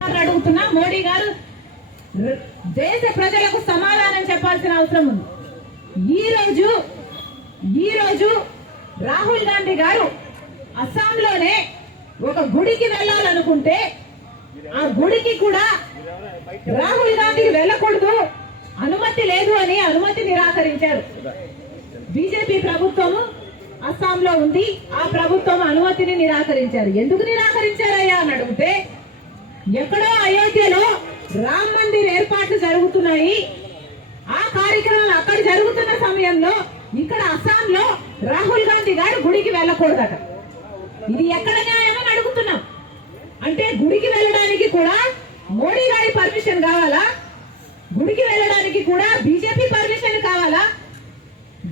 అడుగుతున్నా మోడీ గారు దేశ ప్రజలకు సమాధానం చెప్పాల్సిన అవసరం ఉంది. ఈ రోజు ఈ రోజు రాహుల్ గాంధీ గారు అస్సాంలోనే ఒక గుడికి వెళ్ళాలనుకుంటే ఆ గుడికి కూడా రాహుల్ గాంధీ వెళ్ళకూడదు అనుమతి లేదు అని అనుమతి నిరాకరించారు. బీజేపీ ప్రభుత్వము అస్సాంలో ఉంది. ఆ ప్రభుత్వం అనుమతిని నిరాకరించారు. ఎందుకు నిరాకరించారయ్యా అని అడిగితే ఎక్కడో అయోధ్యలో రామ్ మందిర్ ఏర్పాట్లు జరుగుతున్నాయి. ఆ కార్యక్రమం అక్కడ జరుగుతున్న సమయంలో ఇక్కడ అస్సాంలో రాహుల్ గాంధీ గారు గుడికి వెళ్ళకూడదట. ఇది ఎక్కడ న్యాయమని అడుగుతున్నాం. అంటే గుడికి వెళ్ళడానికి కూడా మోడీ గారి పర్మిషన్ కావాలా? గుడికి వెళ్ళడానికి కూడా బీజేపీ పర్మిషన్ కావాలా?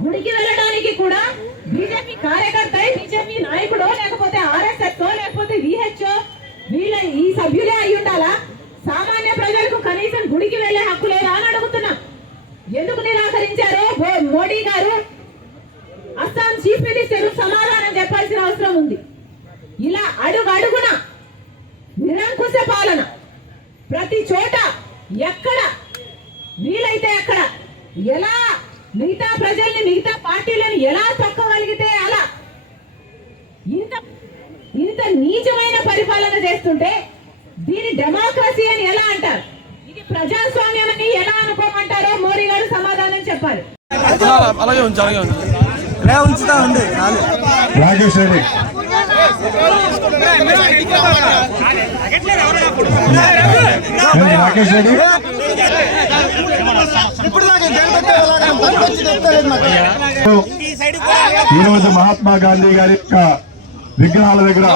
గుడికి వెళ్ళడానికి కూడా బీజేపీ కార్యకర్త బీజేపీ నాయకుడో లేకపోతే ఆర్ఎస్ఎస్ లేకపోతే విహెచ్ఓ వీళ్ళ ఈ సభ్యులే అయి ఉండాలా? సామాన్య ప్రజలకు కనీసం గుడికి వెళ్ళే హక్కు లేదా అని అడుగుతున్నా. ఎందుకు నిరాకరించారు మోడీ గారు? అస్సాం చీఫ్ మినిస్టర్ సమాధానం చెప్పాల్సిన అవసరం ఉంది. ఇలా అడుగు అడుగున నిరంకుశ పాలన ప్రతి చోట ఎక్కడ? వీలైతే అక్కడ ఎలా? మిగతా ప్రజల్ని మిగతా పార్టీలను ఎలా తొక్కగలిగితే అలా? ఇంత ఇంత నీచమైన పరిపాలన చేస్తుంటే దీని డెమోక్రసీ అని ఎలా అంటారు? ఇది ప్రజాస్వామ్యం అని ఎలా అనుకోమంటారో మోడీ గారు సమాధానం చెప్పాలి. అలాగే రెడ్డి. రాకేష్ రెడ్డి? ఇప్పుడు దాకా జైలు పెట్టే వాళ్ళకి పని వచ్చి చెప్తలేదు మాకు. ఈ రోజు మహాత్మా గాంధీ గారి యొక్క విగ్రహాల దగ్గర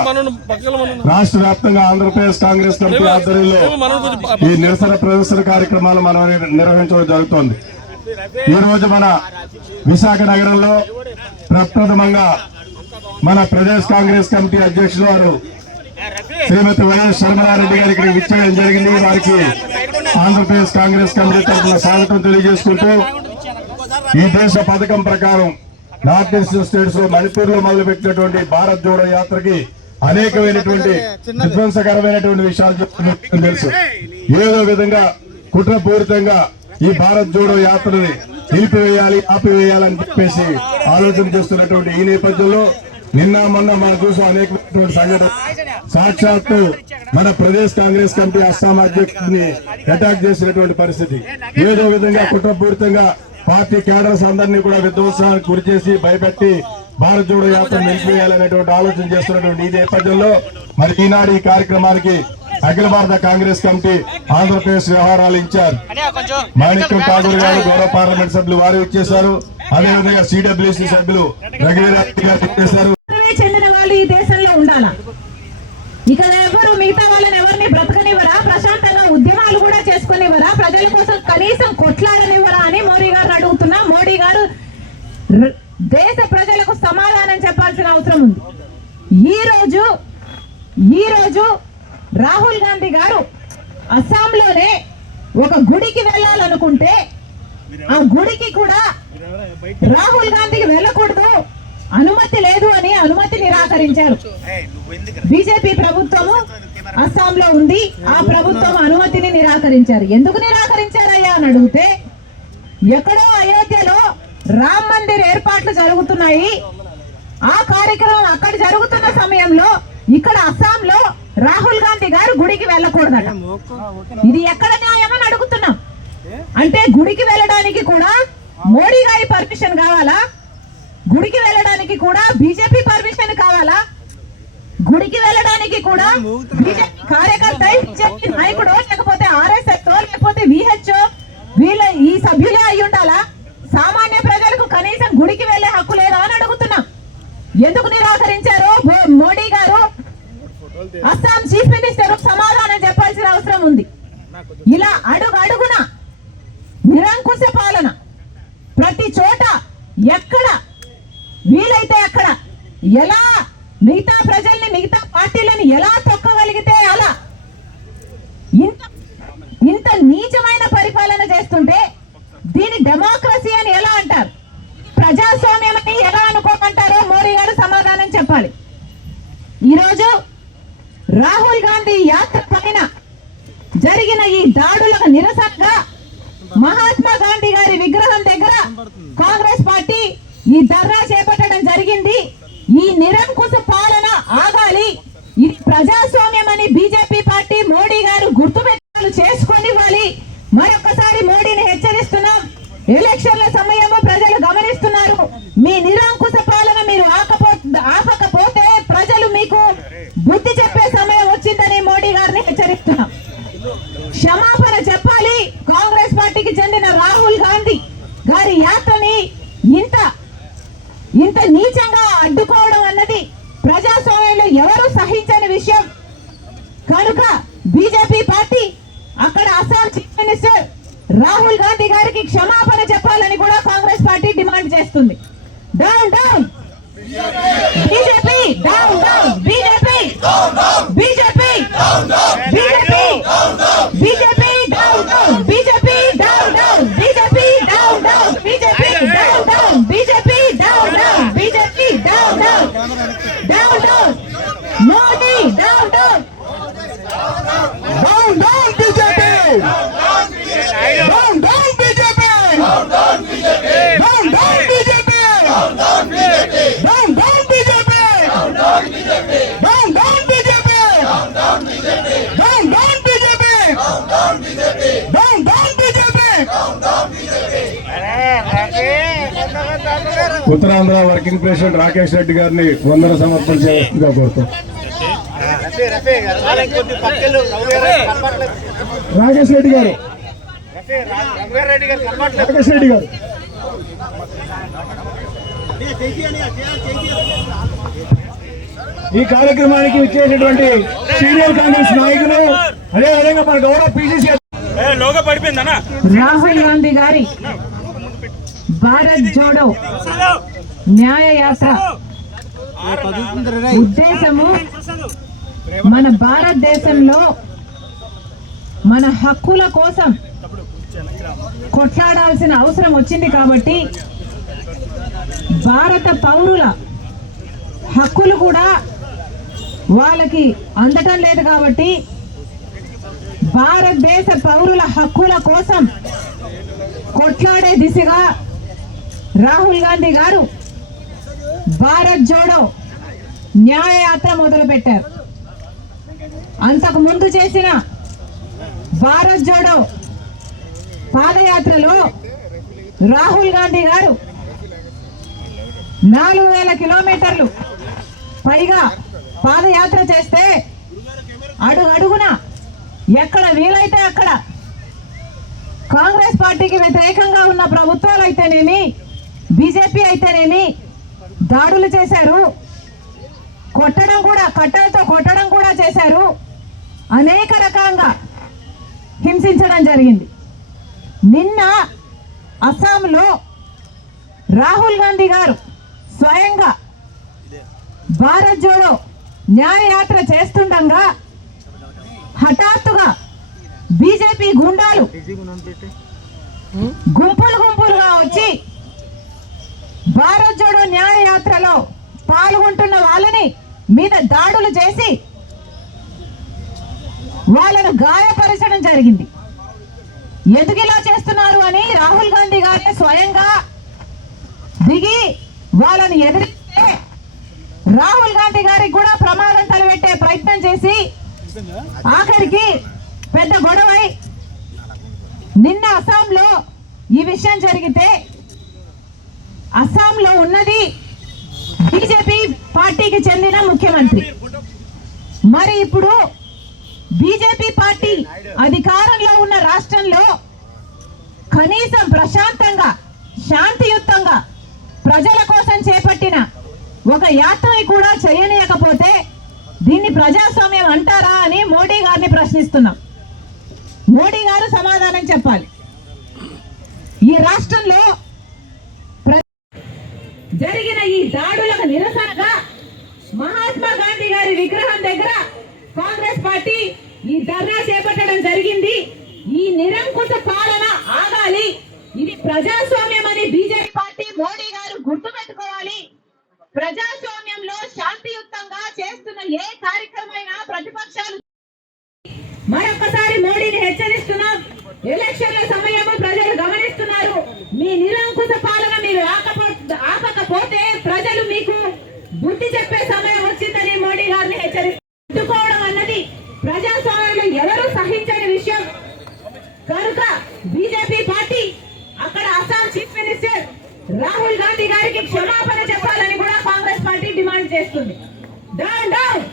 రాష్ట్ర వ్యాప్తంగా ఆంధ్రప్రదేశ్ కాంగ్రెస్ కమిటీ ఆధ్వర్యంలో ఈ నిరసన ప్రదర్శన కార్యక్రమాలు మనం నిర్వహించడం జరుగుతోంది ఈ రోజు మన విశాఖ నగరంలో ప్రప్రథమంగా మన ప్రదేశ్ కాంగ్రెస్ కమిటీ అధ్యక్షులు వారు శ్రీమతి వైఎస్ శర్మలారెడ్డి గారి ఇక్కడ విచ్చేయడం జరిగింది వారికి ఆంధ్రప్రదేశ్ కాంగ్రెస్ కమిటీ తరఫున స్వాగతం తెలియజేసుకుంటూ ఈ దేశ పథకం ప్రకారం నార్త్ ఈస్టర్న్ స్టేట్స్లో మణిపూర్లో మొదలుపెట్టినటువంటి భారత్ జోడో యాత్రకి అనేకమైనటువంటి విధ్వంసకరమైనటువంటి విషయాలు చెప్తున్నట్టు తెలుసు. ఏదో విధంగా కుట్రపూరితంగా ఈ భారత్ జోడో యాత్రని నిలిపివేయాలి ఆపివేయాలని చెప్పేసి ఆలోచన చేస్తున్నటువంటి ఈ నేపథ్యంలో నిన్న మొన్న మనం చూసాం అనేకమైనటువంటి సంఘటన సాక్షాత్తు మన ప్రదేశ్ కాంగ్రెస్ కమిటీ అస్సాం అధ్యక్షుడిని అటాక్ చేసినటువంటి పరిస్థితి. ఏదో విధంగా కుట్రపూరితంగా పార్టీ క్యాడర్స్ అందరినీ కూడా విధ్వంసానికి గురి చేసి భయపెట్టి భారత్ జోడో యాత్ర నిలిపివేయాలనేటువంటి ఆలోచన చేస్తున్నటువంటి ఈ నేపథ్యంలో మరి ఈనాడు ఈ కార్యక్రమానికి అఖిల భారత కాంగ్రెస్ కమిటీ ఆంధ్రప్రదేశ్ వ్యవహారాల ఇన్ఛార్జ్ మాణిక్యం ఠాగూర్ గారు గౌరవ పార్లమెంట్ సభ్యులు వారు ఇచ్చేశారు. అదేవిధంగా సిడబ్ల్యూసీ సభ్యులు రఘువీరారెడ్డి గారు ఇచ్చేశారు మాత్రమే చెందిన వాళ్ళు ఈ దేశంలో ఉండాలా ఇక ఎవరు మిగతా వాళ్ళని ఎవరిని బ్రతకనివ్వరా? ప్రశాంతంగా ఉద్యమాలు కూడా చేసుకునివ్వరా? ప్రజల కోసం కనీసం కొట్లాడనివ్వరా అని మోడీ గారు అడుగుతున్నా. మోడీ గారు దేశ ప్రజలకు సమాధానం చెప్పాల్సిన అవసరం ఉంది. ఈ రోజు ఈ రోజు రాహుల్ గాంధీ గారు అస్సాంలోనే ఒక గుడికి వెళ్ళాలనుకుంటే ఆ గుడికి కూడా రాహుల్ గాంధీకి వెళ్ళకూడదు అనుమతి లేదు అని అనుమతి నిరాకరించారు. బీజేపీ ప్రభుత్వము అస్సాంలో ఉంది. ఆ ప్రభుత్వం అనుమతిని నిరాకరించారు. ఎందుకు నిరాకరించారయ్యా అని అడిగితే ఎక్కడో అయోధ్యలో రామ్ మందిర్ ఏర్పాట్లు జరుగుతున్నాయి. ఆ కార్యక్రమం అక్కడ జరుగుతున్న సమయంలో ఇక్కడ అస్సాంలో రాహుల్ గాంధీ గారు గుడికి వెళ్ళకూడదట. ఇది ఎక్కడ న్యాయం అని అడుగుతున్నాం. అంటే గుడికి వెళ్ళడానికి కూడా మోడీ గారి పర్మిషన్ కావాలా? గుడికి వెళ్ళడానికి కూడా బీజేపీ పర్మిషన్ కావాలా? గుడికి వెళ్ళడానికి కూడా బీజేపీ కార్యకర్త నాయకుడు లేకపోతే ఆర్ఎస్ఎస్ లేకపోతే విహెచ్ఓ వీళ్ళ ఈ సభ్యులు అయి ఉండాలా సామాన్య ప్రజలకు కనీసం గుడికి వెళ్ళే హక్కు లేదా అని అడుగుతున్నాం ఎందుకు నిరాకరించారు మో- మోడీ గారు అస్సాం చీఫ్ మినిస్టర్ సమాధానం చెప్పాల్సిన అవసరం ఉంది ఇలా అడుగు అడుగున నిరంకుశ పాలన ప్రతి చోట ఎక్కడ వీలైతే అక్కడ ఎలా మిగతా ప్రజల్ని మిగతా పార్టీలను ఎలా తొక్కగలిగితే అలా? ఇంత ఇంత నీచమైన పరిపాలన చేస్తుంటే దీని డెమోక్రసీ అని ఎలా అంటారు? ప్రజాస్వామ్యం అని ఎలా అనుకోమంటారో మోడీ గారు సమాధానం చెప్పాలి. ఈరోజు రాహుల్ గాంధీ యాత్ర పైన జరిగిన ఈ దాడులకు నిరసనగా మహాత్మా గాంధీ గారి విగ్రహం దగ్గర కాంగ్రెస్ పార్టీ ఈ ధర్నా చేపట్టడం జరిగింది. ఈ నిరంకుశ ప్రజాస్వామ్యం అని బీజేపీ పార్టీ మోడీ గారు గుర్తుపెట్టాలు చేసుకొనివ్వాలి మరొకసారి మోడీని హెచ్చరిస్తున్నాం. ఎలక్షన్ల సమయము ప్రజలు గమనిస్తున్నారు. మీ నిరంకుశ పాలన మీరు ఆకపో ఆపకపోతే ప్రజలు మీకు బుద్ధి చెప్పే సమయం వచ్చిందని మోడీ గారిని హెచ్చరిస్తున్నాం. క్షమాపణ చెప్పాలి. కాంగ్రెస్ పార్టీకి చెందిన రాహుల్ గాంధీ గారి యాత్రని ఇంత ఇంత నీచంగా అడ్డుకోవడం అన్నది ప్రజాస్వామ్యంలో ఎవరు సహించని విషయం కనుక బీజేపీ పార్టీ అక్కడ అస్సాం చీఫ్ మినిస్టర్ రాహుల్ గాంధీ గారికి క్షమాపణ చెప్పాలని కూడా కాంగ్రెస్ పార్టీ డిమాండ్ చేస్తుంది. Down down BJP down down BJP BJP. Uttarandhra working president Rakesh Reddy గారిని వందన సమర్పణ చేస్తుందిగా కోరుతాం. రాకేష్ రెడ్డి గారు. రాకేష్ రెడ్డి గారు. ఈ కార్యక్రమానికి విచ్చేసినటువంటి సీనియర్ కాంగ్రెస్ నాయకులు అదేవిధంగా మన గౌరవ పిసిసి రాహుల్ గాంధీ గారి భారత్ జోడో న్యాయ యాత్ర ఉద్దేశము మన భారతదేశంలో మన హక్కుల కోసం కొట్లాడాల్సిన అవసరం వచ్చింది కాబట్టి భారత పౌరుల హక్కులు కూడా వాళ్ళకి అందటం లేదు కాబట్టి భారతదేశ పౌరుల హక్కుల కోసం కొట్లాడే దిశగా రాహుల్ గాంధీ గారు భారత్ జోడో న్యాయయాత్ర మొదలుపెట్టారు. అంతకు ముందు చేసిన భారత్ జోడో పాదయాత్రలో రాహుల్ గాంధీ గారు నాలుగు వేల కిలోమీటర్లు పైగా పాదయాత్ర చేస్తే అడుగు అడుగున ఎక్కడ వీలైతే అక్కడ కాంగ్రెస్ పార్టీకి వ్యతిరేకంగా ఉన్న ప్రభుత్వాలు అయితేనేమి బీజేపీ అయితేనేమి దాడులు చేశారు. కొట్టడం కూడా కట్టెలతో కొట్టడం కూడా చేశారు. అనేక రకంగా హింసించడం జరిగింది. నిన్న అస్సాంలో రాహుల్ గాంధీ గారు స్వయంగా భారత్ జోడో న్యాయయాత్ర చేస్తుండగా హఠాత్తుగా బీజేపీ గుండాలు గుంపులు గుంపులుగా వచ్చి భారత్ జోడో న్యాయయాత్రలో పాల్గొంటున్న వాళ్ళని మీద దాడులు చేసి వాళ్ళను గాయపరచడం జరిగింది. ఎందుకు ఇలా చేస్తున్నారు అని రాహుల్ గాంధీ గారే స్వయంగా దిగి వాళ్ళని ఎదిరిస్తే రాహుల్ గాంధీ గారికి కూడా ప్రమాదం తలపెట్టే ప్రయత్నం చేసి ఆఖరికి పెద్ద గొడవై నిన్న అస్సాంలో ఈ విషయం జరిగితే అస్సాంలో ఉన్నది. బీజేపీ పార్టీకి చెందిన ముఖ్యమంత్రి. మరి ఇప్పుడు బీజేపీ పార్టీ అధికారంలో ఉన్న రాష్ట్రంలో కనీసం ప్రశాంతంగా శాంతియుతంగా ప్రజల కోసం చేపట్టిన ఒక యాత్రని కూడా చేయనీయకపోతే దీన్ని ప్రజాస్వామ్యం అంటారా అని మోడీ గారిని ప్రశ్నిస్తున్నాం. మోడీ గారు సమాధానం చెప్పాలి. ఈ రాష్ట్రంలో జరిగిన ఈ దాడులకు నిరసనగా మహాత్మా గాంధీ గారి విగ్రహం దగ్గర కాంగ్రెస్ పార్టీ ఈ ధర్నా చేపట్టడం జరిగింది. ఈ నిరంకుశ పాలన ఆగాలి. ఇది ప్రజాస్వామ్యం అని బీజేపీ పార్టీ మోడీ గారు గుర్తుపెట్టుకోవాలి. ప్రజాస్వామ్యంలో శాంతియుతంగా చేస్తున్న ఏ కార్యక్రమైనా ప్రతిపక్షాలు మరొకసారి మోడీని హెచ్చరిస్తున్నాం. ఎలక్షన్ల సమయము ప్రజలు గమనిస్తున్నారు. మీ నిరంకుశ పాలన మీరు ఆకపో ఆపకపోతే ప్రజలు మీకు బుద్ధి చెప్పే సమయం వచ్చిందని మోడీ గారిని హెచ్చరిస్తుకోవడం అన్నది ప్రజాస్వామ్యంలో ఎవరు సహించని విషయం. కనుక బీజేపీ పార్టీ అక్కడ అస్సాం చీఫ్ మినిస్టర్ రాహుల్ గాంధీ గారికి క్షమాపణ చెప్పాలని కూడా కాంగ్రెస్ పార్టీ డిమాండ్ చేస్తుంది. Down down